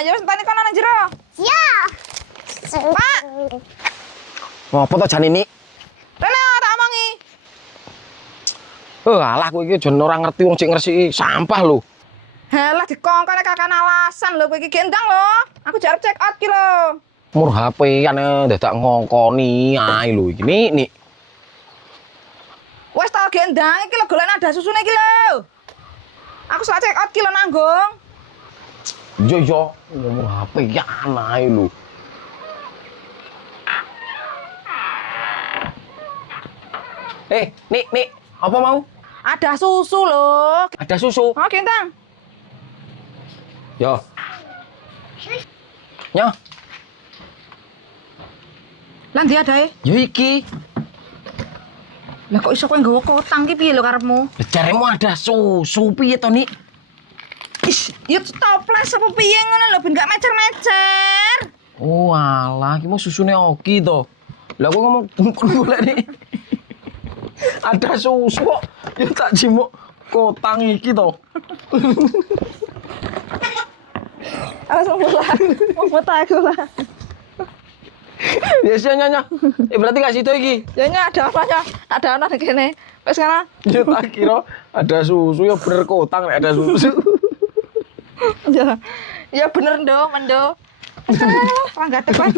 ya wis enteni kono nang jero. Ya. Pak, Ngopo to jan ini? rene tak omongi. Alah kowe iki jan ora ngerti wong cek ngresiki sampah lho. Halah dikongkone kakan alasan lho kowe iki gendang lho. Aku jarep check out ki lho. Mur HP-an dadak ngongkoni ae lho iki nik. Wes tau gendang iki lho golek nada susune iki lho. Aku salah check out ki lho nanggung. Yo ngomong HP-an ae lho. Nik, apa mau? Ada susu lho. Ada susu. Oh, gendang. Yo. Nyo, Lah ndi adae? yo iki. Lah kok iso kowe nggawa kotang ki piye lho karepmu? Jaremu ada susu piye to, Nik? Is, ya toples apa piye ngono lho ben gak mecer-mecer. Oh alah, iki mau susune Oki to. Lah kok ngomong golek nih. Ada susu kok. Ya tak jimuk kotang iki to. Alhamdulillah. Mau aku lah. Ya sih nyonya. Berarti gak situ iki. Ya ini ada apanya? Ada anak di sini. Wes kana. Ya tak kira ada susu ya bener kotang nek ada susu. Ya. Ya bener ndo, mendo. Wah, enggak tekan.